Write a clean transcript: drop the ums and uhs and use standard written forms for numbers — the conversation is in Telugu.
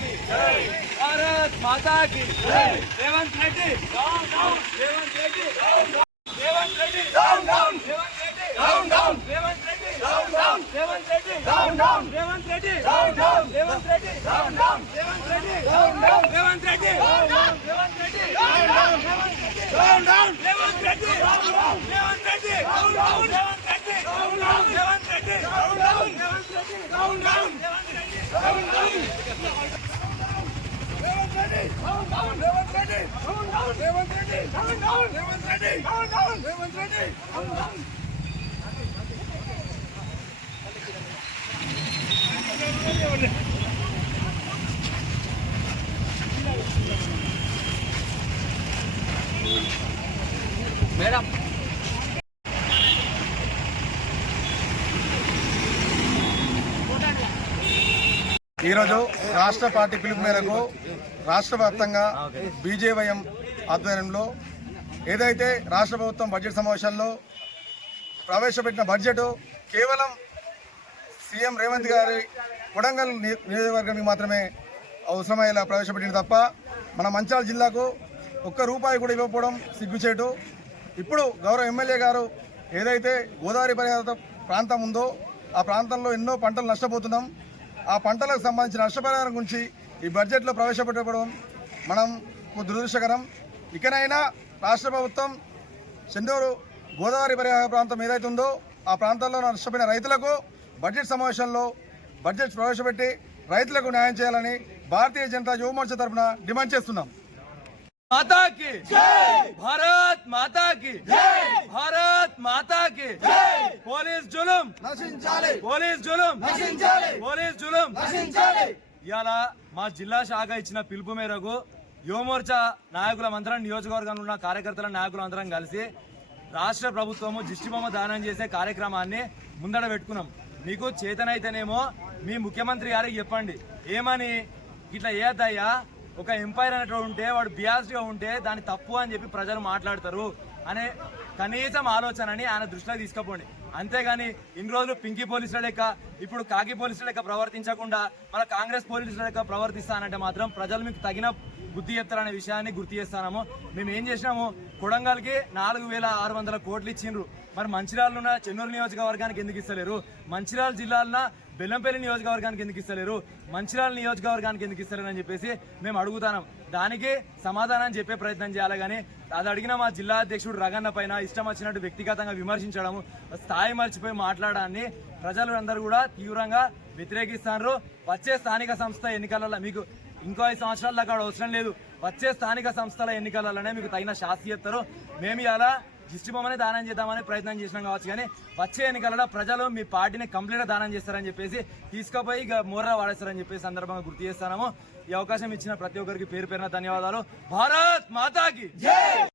की भारत माता की Revanth Reddy down down Revanth Reddy down down Revanth Reddy down down Revanth Reddy down down Revanth Reddy down down Revanth Reddy down down Revanth Reddy down down Revanth Reddy down down Revanth Reddy down down down down Revanth Reddy down down Revanth Reddy down down Revanth Reddy down down Revanth Reddy down down Revanth Reddy down down Revanth Reddy down down Revanth Reddy down down Revanth Reddy down down Revanth Reddy down down Revanth Reddy down down Revanth Reddy down down madam ఈరోజు రాష్ట్ర పార్టీ పిలుపు మేరకు రాష్ట్ర వ్యాప్తంగా బీజేవైఎం ఆధ్వర్యంలో ఏదైతే రాష్ట్ర ప్రభుత్వం బడ్జెట్ సమావేశాల్లో ప్రవేశపెట్టిన బడ్జెట్ కేవలం సీఎం రేవంత్ గారి కొడంగల్ నియోజకవర్గానికి మాత్రమే అవసరమయ్యేలా ప్రవేశపెట్టింది తప్ప మన మంచిర్యాల జిల్లాకు ఒక్క రూపాయి కూడా ఇవ్వకపోవడం సిగ్గుచేటు. ఇప్పుడు గౌరవ ఎమ్మెల్యే గారు ఏదైతే గోదావరి పరివాహక ప్రాంతం ఉందో ఆ ప్రాంతంలో ఎన్నో పంటలు నష్టపోతున్నాం. ఆ పంటలకు సంబంధించిన నష్టపరిహారం గురించి ఈ బడ్జెట్లో ప్రవేశపెట్టడం మనం దురదృష్టకరం. ఇకనైనా రాష్ట్ర ప్రభుత్వం చందూరు గోదావరి పరివాహక ప్రాంతం ఏదైతే ఉందో ఆ ప్రాంతాల్లో నష్టపోయిన రైతులకు బడ్జెట్ సమావేశంలో బడ్జెట్ ప్రవేశపెట్టి రైతులకు న్యాయం చేయాలని భారతీయ జనతా యువ మోర్చా తరఫున డిమాండ్ చేస్తున్నాం. माता की जय भारत माता की जय भारत माता की जय పోలీస్ జులుం నశించాలి పోలీస్ జులుం నశించాలి పోలీస్ జులుం నశించాలి. ఇయాల మా జిల్లా శాఖ ఇచ్చిన పిలుపు మేరకు యువమోర్చా నాయకులందరం నియోజకవర్గంలో ఉన్న కార్యకర్తల నాయకులందరం కలిసి రాష్ట్ర ప్రభుత్వము దిష్టిబొమ్మ దానం చేసే కార్యక్రమాన్ని ముందడ పెట్టుకున్నాం. మీకు చేతనైతేనేమో మీ ముఖ్యమంత్రి గారికి చెప్పండి, ఏమని ఇట్లా ఏదయ్యా ఒక ఎంపైర్ అనేటువంటి ఉంటే వాడు బియాస్డ్గా ఉంటే దాన్ని తప్పు అని చెప్పి ప్రజలు మాట్లాడతారు అనే కనీసం ఆలోచనని ఆయన దృష్టిలోకి తీసుకుపోండి. అంతేగాని ఇన్ని రోజులు పింకీ పోలీసుల లెక్క ఇప్పుడు కాకి పోలీసుల లెక్క ప్రవర్తించకుండా మన కాంగ్రెస్ పోలీసుల లెక్క ప్రవర్తిస్తానంటే మాత్రం ప్రజలు మీకు తగిన బుద్ధి చెప్తారనే విషయాన్ని గుర్తు చేస్తాము. మేము ఏం చేసినాము, కొడంగల్కి 4600 కోట్లు ఇచ్చిండ్రు. మరి మంచిర్యాలలో ఉన్న చెన్నూరు నియోజకవర్గానికి ఎందుకు ఇస్తలేరు? మంచిర్యాల జిల్లాలో బెల్లంపల్లి నియోజకవర్గానికి ఎందుకు ఇస్తలేరు? మంచిర్యాల నియోజకవర్గానికి ఎందుకు ఇస్తలేరు అని చెప్పేసి మేము అడుగుతున్నాం. దానికి సమాధానం చెప్పే ప్రయత్నం చేయాలి. కానీ అది అడిగిన మా జిల్లా అధ్యక్షుడు రగన్న పైన ఇష్టం వచ్చినట్టు వ్యక్తిగతంగా విమర్శించడము, స్థాయి మర్చిపోయి మాట్లాడడాన్ని ప్రజలు అందరూ కూడా తీవ్రంగా వ్యతిరేకిస్తున్నారు. వచ్చే స్థానిక సంస్థ ఎన్నికలలో మీకు ఇంకో 5 సంవత్సరాల దాకా అవసరం లేదు. వచ్చే స్థానిక సంస్థల ఎన్నికలలోనే మీకు తగిన శాస్తి చెప్తారు. మేము ఇలా దిష్టిబొమ్మని దానం చేద్దామని ప్రయత్నం చేసినాం కావచ్చు, కానీ వచ్చే ఎన్నికలలో ప్రజలు మీ పార్టీని కంప్లీట్గా దానం చేస్తారని చెప్పేసి తీసుకుపోయి ఇక మోర్రా వాడేస్తారని చెప్పేసి సందర్భంగా గుర్తు చేస్తున్నాము. ఈ అవకాశం ఇచ్చిన ప్రతి ఒక్కరికి పేరు పేరున ధన్యవాదాలు. భారత్ మాతాకి జై.